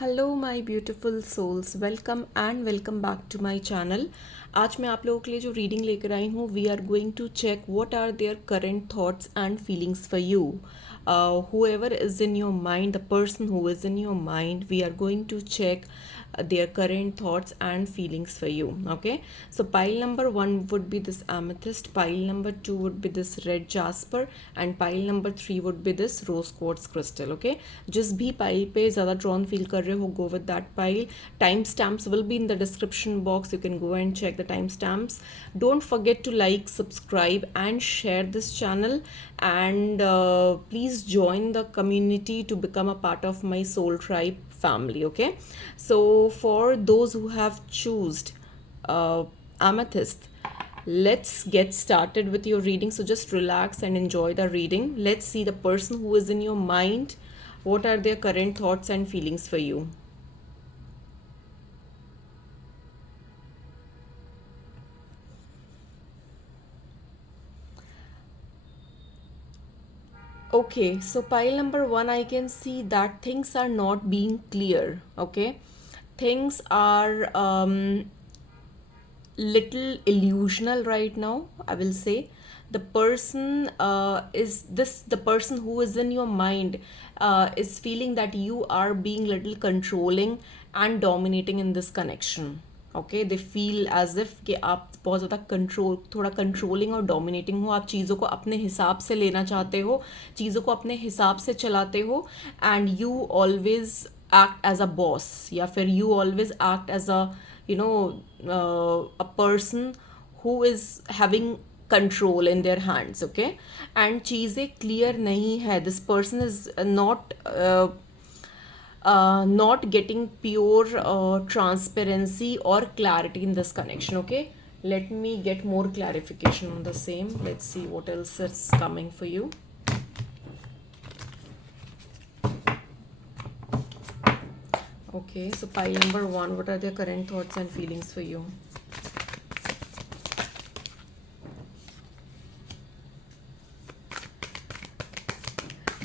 Hello my beautiful souls, welcome back to my channel. आज मैं आप लोगों के लिए जो रीडिंग लेकर आई हूँ, we are going to check what are their current thoughts and feelings for you. whoever is in your mind, the person who is in your mind, we are going to check their current thoughts and feelings for you. Okay, so pile number 1 would be this amethyst, pile number 2 would be this red jasper, and pile number 3 would be this rose quartz crystal. Okay, जिस भी pile पे ज़्यादा drawn feel कर रहे हो, go with that pile. Timestamps will be in the description box, you can go and check the timestamps. Don't forget to like, subscribe and share this channel, and please join the community to become a part of my soul tribe family. Okay, so for those who have chosen amethyst, let's get started with your reading. So just relax and enjoy the reading. Let's see the person who is in your mind, what are their current thoughts and feelings for you. Okay, so pile number 1, I can see that things are not being clear. Okay, things are little illusional right now, I will say. The person the person who is in your mind is feeling that you are being little controlling and dominating in this connection. Okay, they feel as if कि आप बहुत ज़्यादा control, थोड़ा controlling और dominating हो, आप चीज़ों को अपने हिसाब से लेना चाहते हो, चीज़ों को अपने हिसाब से चलाते हो, and you always act as a boss, या फिर you always act as a a person who is having control in their hands. Okay, and चीज़ें क्लियर नहीं है, this person is not getting pure transparency or clarity in this connection. Okay, let me get more clarification on the same. Let's see what else is coming for you. Okay, so pile number 1, what are their current thoughts and feelings for you?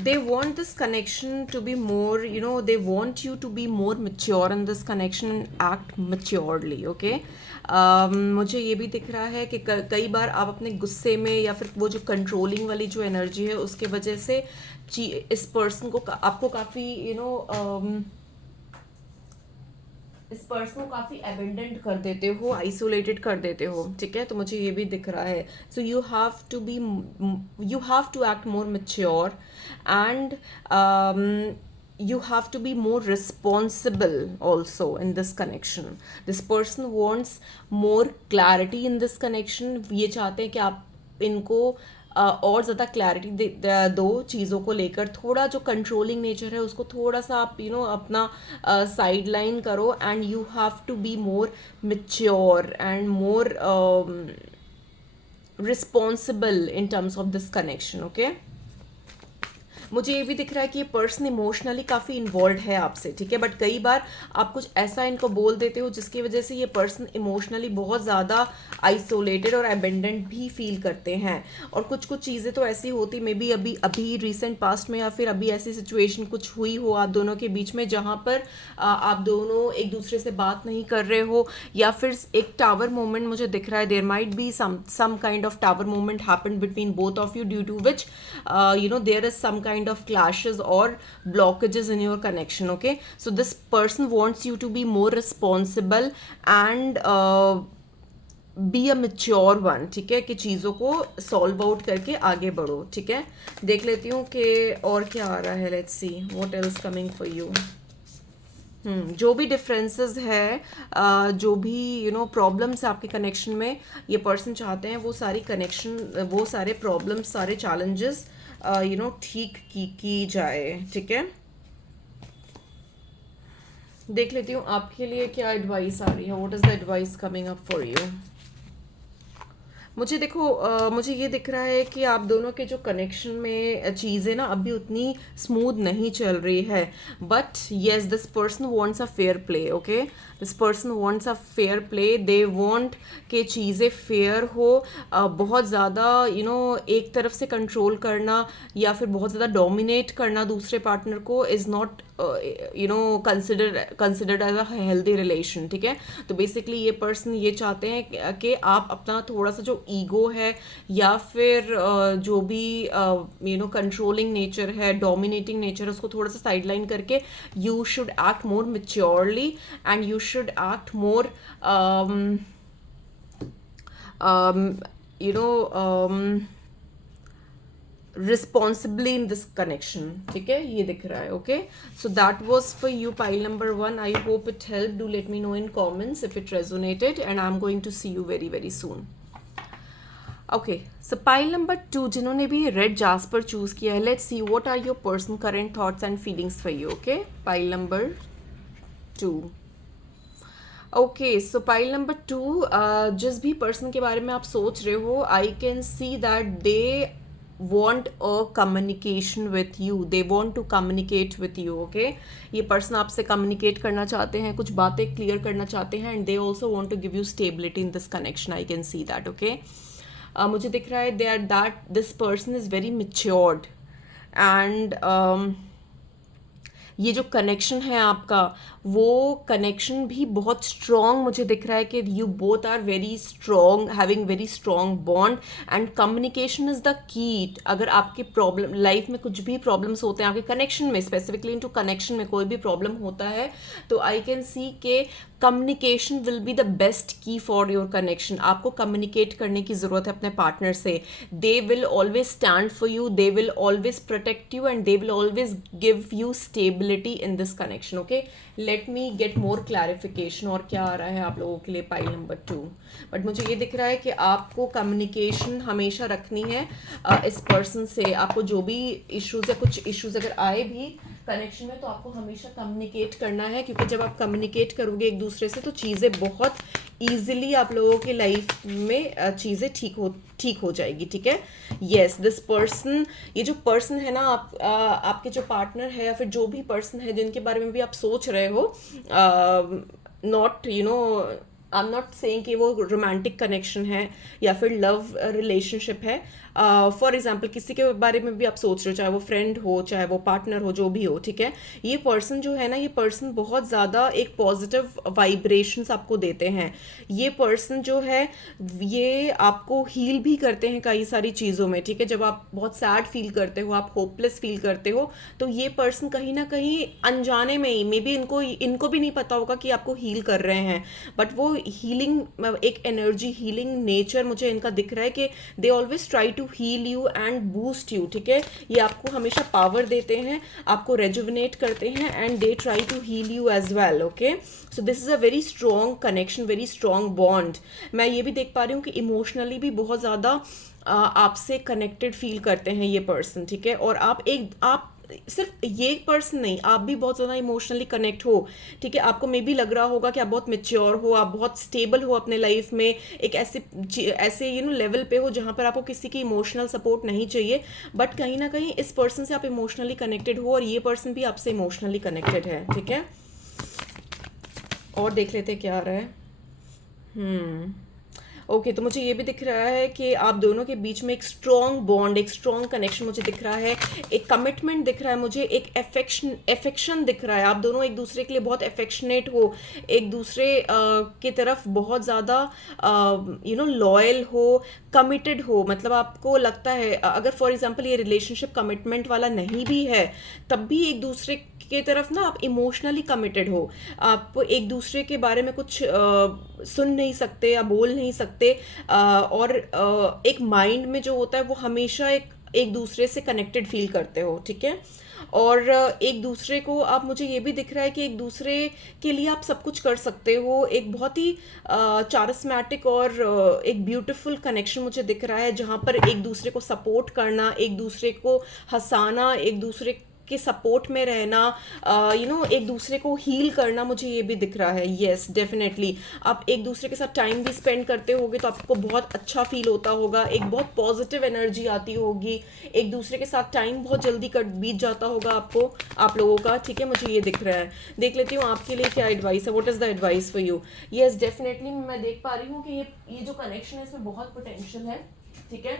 They want this connection to be more, they want you to be more mature in this connection and act maturely. Okay, मुझे ये भी दिख रहा है कि कई बार आप अपने गुस्से में या फिर वो जो कंट्रोलिंग वाली जो एनर्जी है उसके वजह से इस पर्सन को आपको काफ़ी इस पर्सन को काफ़ी एबेंडेंट कर देते हो, आइसोलेटेड कर देते हो. ठीक है, तो मुझे ये भी दिख रहा है. So you have to act more mature, and you have to be more responsible also in this connection. This person wants more clarity in this connection. ये चाहते हैं कि आप इनको और ज़्यादा क्लैरिटी दो चीज़ों को लेकर. थोड़ा जो कंट्रोलिंग नेचर है उसको थोड़ा सा आप अपना साइड लाइन करो, and you have to be more mature and more responsible in terms of this connection. Okay, मुझे ये भी दिख रहा है कि ये पर्सन इमोशनली काफ़ी इन्वॉल्व है आपसे. ठीक है, बट कई बार आप कुछ ऐसा इनको बोल देते हो जिसकी वजह से ये पर्सन इमोशनली बहुत ज़्यादा आइसोलेटेड और अबेंडेंट भी फील करते हैं. और कुछ कुछ चीज़ें तो ऐसी होती, मे बी अभी रिसेंट पास्ट में या फिर अभी ऐसी सिचुएशन कुछ हुई हो आप दोनों के बीच में जहाँ पर आप दोनों एक दूसरे से बात नहीं कर रहे हो, या फिर एक टावर मोमेंट मुझे दिख रहा है. There might be some kind of tower moment happened between both of you, due to which there is some kind of clashes or blockages in your connection. Okay, so this person wants you to be more responsible and be a mature one. ठीक है, कि चीज़ों को solve out करके आगे बढ़ो. ठीक है, देख लेती हूँ कि और क्या आ रहा है. Let's see what else coming for you. जो भी डिफरेंसेस है, जो भी प्रॉब्लम्स है आपके कनेक्शन में, ये पर्सन चाहते हैं वो सारी कनेक्शन, वो सारे प्रॉब्लम्स, सारे चैलेंजेस ठीक की जाए. ठीक है, देख लेती हूँ आपके लिए क्या एडवाइस आ रही है. What is the advice coming up for you. मुझे देखो, मुझे ये दिख रहा है कि आप दोनों के जो कनेक्शन में चीज़ें ना अभी उतनी स्मूथ नहीं चल रही है. But yes, this person wants a fair play. Okay, this person wants a fair play. They want कि चीज़ें फेयर हो. बहुत ज़्यादा एक तरफ से कंट्रोल करना या फिर बहुत ज़्यादा डोमिनेट करना दूसरे पार्टनर को is not considered as a healthy relation, ठीक है। तो बेसिकली ये पर्सन ये चाहते हैं कि आप अपना थोड़ा सा जो ईगो है या फिर जो भी कंट्रोलिंग नेचर है, डोमिनेटिंग नेचर है, उसको थोड़ा सा साइडलाइन करके you should act more maturely and you should act more responsibly in this connection, ठीक है, ये दिख रहा है। Okay, so that was for you pile number 1. I hope it help. Do let me know in comments if it resonated and I am going to see you very very soon. Okay, so pile number 2 जिन्होंने भी red jasper choose किया है, let's see what are your personal current thoughts and feelings for you. Okay, pile number 2. Okay, so pile number 2, जिस भी person के बारे में आप सोच रहे हो, आई can see that they want a communication with you, they want to communicate with you. Okay, ये पर्सन आपसे कम्युनिकेट करना चाहते हैं, कुछ बातें क्लियर करना चाहते हैं and they also want to give you stability in this connection. I can see that. Okay, मुझे दिख रहा है that this person is very matured and ये जो कनेक्शन है आपका, वो कनेक्शन भी बहुत स्ट्रॉन्ग मुझे दिख रहा है कि you both are very strong, having very strong bond and communication is the key. अगर आपके प्रॉब्लम लाइफ में कुछ भी प्रॉब्लम्स होते हैं आपके कनेक्शन में, स्पेसिफिकली इनटू कनेक्शन में कोई भी प्रॉब्लम होता है, तो आई कैन सी के communication will be the best की फॉर योर कनेक्शन. आपको कम्युनिकेट करने की ज़रूरत है अपने पार्टनर से. They will always stand for you, they will always protect you and they will always give you stability in this connection. Okay, let me get more clarification और क्या आ रहा है आप लोगों के लिए पाइल नंबर 2. बट मुझे ये दिख रहा है कि आपको कम्युनिकेशन हमेशा रखनी है इस पर्सन से. आपको जो भी इश्यूज या कुछ इश्यूज अगर आए भी कनेक्शन में, तो आपको हमेशा कम्युनिकेट करना है, क्योंकि जब आप कम्युनिकेट करोगे एक दूसरे से तो चीज़ें बहुत ईजिली आप लोगों की लाइफ में चीज़ें ठीक हो जाएगी. ठीक है, येस, दिस पर्सन, ये जो पर्सन है ना, आपके जो पार्टनर है या फिर जो भी पर्सन है जिनके बारे में भी आप सोच रहे हो, not I am not saying कि वो रोमांटिक कनेक्शन है या फिर लव रिलेशनशिप है. फॉर एग्जाम्पल किसी के बारे में भी आप सोच रहे हो, चाहे वो फ्रेंड हो, चाहे वो पार्टनर हो, जो भी हो, ठीक है, ये पर्सन जो है ना, ये पर्सन बहुत ज़्यादा एक पॉजिटिव वाइब्रेशंस आपको देते हैं. ये पर्सन जो है ये आपको हील भी करते हैं कई सारी चीज़ों में. ठीक है, जब आप बहुत सैड फील करते हो, आप होपलेस फील करते हो, तो ये पर्सन कहीं ना कहीं अनजाने में ही, मे बी इनको भी नहीं पता होगा कि आपको हील कर रहे हैं, बट वो हीलिंग, एक एनर्जी, हीलिंग नेचर मुझे इनका दिख रहा है कि they always try to heal you and boost you. ठीक है, ये आपको हमेशा पावर देते हैं, आपको रेजुविनेट करते हैं and they try to heal you as well. Okay, so this is a very strong connection, very strong bond. मैं ये भी देख पा रही हूँ कि इमोशनली भी बहुत ज़्यादा आपसे कनेक्टेड फील करते हैं ये पर्सन. ठीक है, और आप सिर्फ ये पर्सन नहीं, आप भी बहुत ज़्यादा इमोशनली कनेक्ट हो. ठीक है, आपको मे बी लग रहा होगा कि आप बहुत मेच्योर हो, आप बहुत स्टेबल हो अपने लाइफ में, एक ऐसे लेवल पे हो जहाँ पर आपको किसी की इमोशनल सपोर्ट नहीं चाहिए, बट कहीं ना कहीं इस पर्सन से आप इमोशनली कनेक्टेड हो और ये पर्सन भी आपसे इमोशनली कनेक्टेड है. ठीक है, और देख लेते क्या आ रहा है. ओके, तो मुझे ये भी दिख रहा है कि आप दोनों के बीच में एक स्ट्रॉन्ग बॉन्ड, एक स्ट्रॉन्ग कनेक्शन मुझे दिख रहा है, एक कमिटमेंट दिख रहा है मुझे, एक एफेक्शन दिख रहा है. आप दोनों एक दूसरे के लिए बहुत एफेक्शनेट हो, एक दूसरे की तरफ बहुत ज़्यादा लॉयल हो, कमिटेड हो. मतलब आपको लगता है, अगर फॉर एग्जांपल ये रिलेशनशिप कमिटमेंट वाला नहीं भी है, तब भी एक दूसरे की तरफ ना आप इमोशनली कमिटेड हो. आप एक दूसरे के बारे में कुछ सुन नहीं सकते या बोल नहीं सकते, और एक माइंड में जो होता है वो हमेशा एक दूसरे से कनेक्टेड फील करते हो. ठीक है, और एक दूसरे को आप, मुझे ये भी दिख रहा है कि एक दूसरे के लिए आप सब कुछ कर सकते हो. एक बहुत ही चारिस्मेटिक और एक ब्यूटीफुल कनेक्शन मुझे दिख रहा है, जहाँ पर एक दूसरे को सपोर्ट करना, एक दूसरे को हंसाना, एक दूसरे के सपोर्ट में रहना, एक दूसरे को हील करना, मुझे ये भी दिख रहा है. येस, डेफिनेटली आप एक दूसरे के साथ टाइम भी स्पेंड करते होगे तो आपको बहुत अच्छा फील होता होगा, एक बहुत पॉजिटिव एनर्जी आती होगी, एक दूसरे के साथ टाइम बहुत जल्दी बीत जाता होगा आप लोगों का. ठीक है, मुझे ये दिख रहा है. देख लेती हूँ आपके लिए क्या एडवाइस है. What is the advice for you. Yes, definitely मैं देख पा रही हूँ कि ये जो कनेक्शन है इसमें बहुत पोटेंशियल है. ठीक है,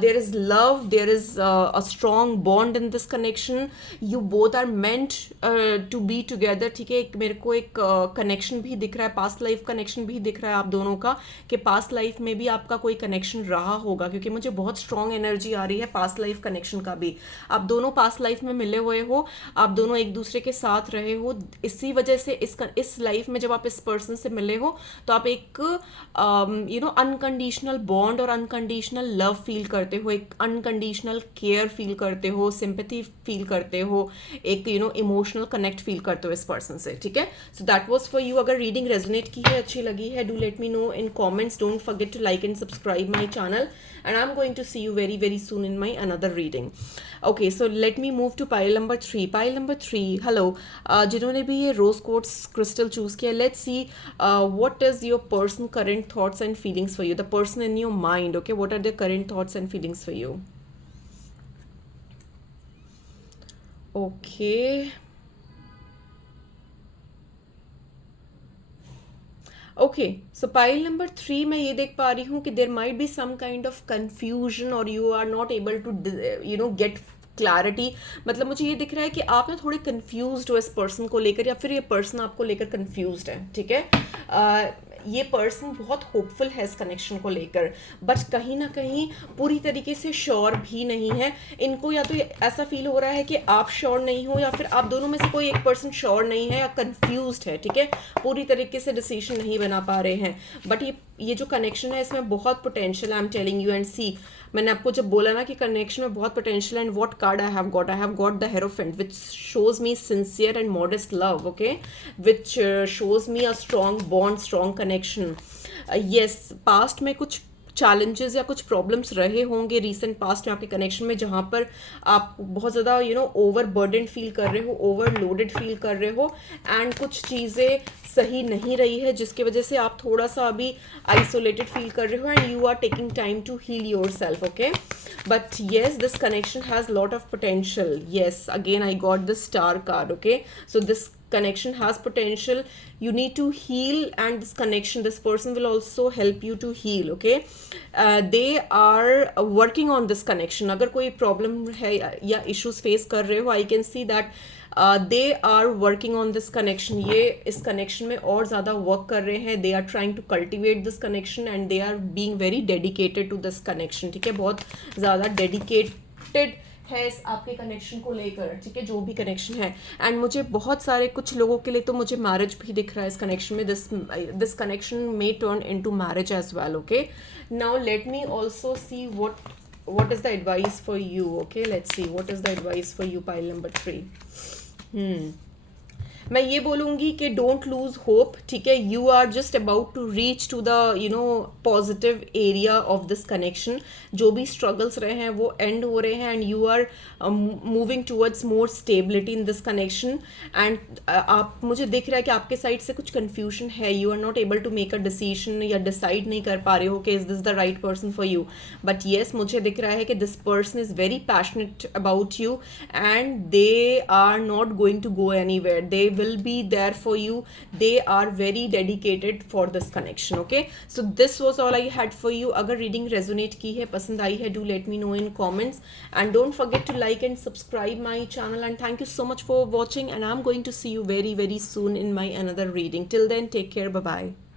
There is love, there is a strong bond in this connection. You both are meant to be together. ठीक है, एक मेरे को एक कनेक्शन भी दिख रहा है, पास्ट लाइफ कनेक्शन भी दिख रहा है आप दोनों का, कि पास्ट लाइफ में भी आपका कोई कनेक्शन रहा होगा, क्योंकि मुझे बहुत स्ट्रांग एनर्जी आ रही है पास्ट लाइफ कनेक्शन का भी. आप दोनों पास्ट लाइफ में मिले हुए हो, आप दोनों एक दूसरे के साथ रहे हो. इसी वजह से इस लाइफ में जब आप इस पर्सन से मिले हो तो आप एक अनकंडीशनल बॉन्ड और अनकंडीशनल लव फील करते हो, एक अनकंडीशनल केयर फील करते हो, सिंपैथी फील करते हो, एक इमोशनल कनेक्ट फील करते हो इस पर्सन से. ठीक है, so that was for you. अगर रीडिंग रेजोनेट की है, अच्छी लगी है, do let me know in comments. Don't forget to like and subscribe my channel, and I'm going to see you very very soon in my another reading. Okay, so let me move to pile number 3. Pile number 3, hello, जिन्होंने भी ये रोज quartz crystal choose किया, let's see what is your person current thoughts and feelings for you, the person in your mind. Okay, what are their current thoughts and feelings for you? Okay. Okay, so pile number 3 मैं ये देख पा रही हूँ कि there might be some kind of confusion और you are not able to get clarity. मतलब मुझे ये दिख रहा है कि आप ना थोड़े कंफ्यूज्ड हो इस पर्सन को लेकर, या फिर ये पर्सन आपको लेकर कंफ्यूज्ड है. ठीक है, ये पर्सन बहुत होपफुल है इस कनेक्शन को लेकर, बट कहीं ना कहीं पूरी तरीके से श्योर भी नहीं है. इनको या तो ऐसा फील हो रहा है कि आप श्योर नहीं हो, या फिर आप दोनों में से कोई एक पर्सन श्योर नहीं है या कंफ्यूज्ड है. ठीक है, पूरी तरीके से डिसीजन नहीं बना पा रहे हैं. बट ये जो कनेक्शन है इसमें बहुत potential, I am telling you. And see, मैंने आपको जब बोला ना कि कनेक्शन में बहुत potential, and what card I have got the Hierophant which shows me sincere and modest love. Okay, which shows me a strong bond, strong connection. Yes, past में कुछ चैलेंजेस या कुछ प्रॉब्लम्स रहे होंगे रिसेंट पास्ट में आपके connection में, जहाँ पर आप बहुत ज़्यादा ओवर बर्डन फील कर रहे हो, ओवरलोडेड फील कर रहे हो, एंड कुछ चीज़ें सही नहीं रही है जिसकी वजह से आप थोड़ा सा अभी आइसोलेटेड फील कर रहे हो, and you are taking time to heal yourself. Okay, but yes, this connection has lot of potential. Yes, again I got the star card. Okay, so this connection has potential. You need to heal, and this person will also help you to heal. Okay, they are working on this connection. अगर कोई problem है या issues face कर रहे हो, I can see that they are working on this connection. ये इस connection में और ज़्यादा work कर रहे हैं. They are trying to cultivate this connection, and they are being very dedicated to this connection. ठीक है, बहुत ज़्यादा dedicated है इस आपके कनेक्शन को लेकर. ठीक है, जो भी कनेक्शन है. एंड मुझे बहुत सारे कुछ लोगों के लिए तो मुझे मैरिज भी दिख रहा है इस कनेक्शन में. This connection may turn into marriage as well. Okay, now let me also see what is the advice for you. Okay, let's see what is the advice for you, pile number 3. मैं ये बोलूँगी कि don't lose hope. ठीक है, you are just about to reach to the positive area of this connection. जो भी struggles रहे हैं वो एंड हो रहे हैं, and you are moving towards more stability in this connection. And आप, मुझे दिख रहा है कि आपके साइड से कुछ कन्फ्यूजन है. You are not able to make a decision, या डिसाइड नहीं कर पा रहे हो कि is this the right person for you. But yes, मुझे दिख रहा है कि this person is very passionate about you, and they are not going to go anywhere. They will be there for you. They are very dedicated for this connection. Okay, so this was all I had for you. अगर reading resonate की है, पसंद आई है, do let me know in comments, and don't forget to like and subscribe my channel. And thank you so much for watching, and I'm going to see you very very soon in my another reading. Till then, take care. Bye bye.